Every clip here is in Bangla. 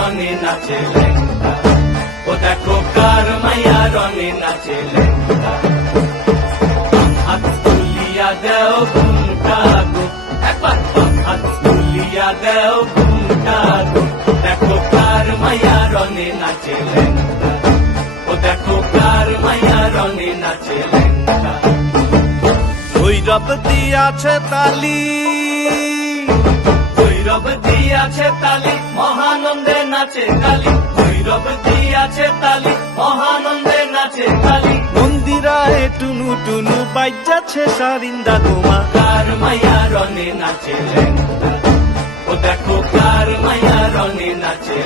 রনে নাচে ও দেখো কার মাইয়া রনে নাচে হাত তুলিয়া দেও ঘুমটা গো। হাত তুলিয়া দেও ঘুমটা গো। দেখো কার মাইয়া রনে নাচে ও দেখো কার মাইয়া রনে নাচে ভৈরব দিয়াছে তালি। ভৈরব দিয়াছে তালি। নাচে কালী ভৈরব দিয়াছে তালি মহানন্দে নাচে কালী মন্দিরায় টুনু টুনু বাইজাছে সারিন্দা তোমা। কার মায়া রনে নাচে ও দেখো কার মায়া রনে নাচে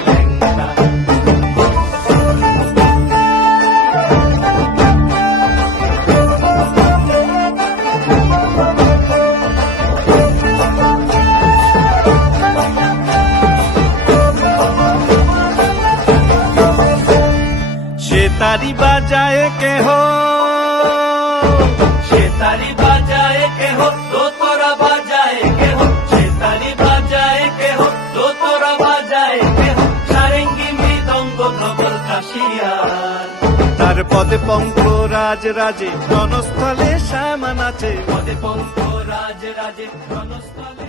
তারি বাজায় কেহ? সে তারি বাজায় কেহ? তো তোরা বাজায় কেহ? সে তারি বাজায় কেহ? তো তোরা বাজায় কেহ? সারেঙ্গি মৃদঙ্গ ধবল কাশিয়ার তার পদে পঙ্ক রাজ রাজে জনস্থলে শ্যামা আছে পদে পঙ্ক রাজ রাজে জনস্থলে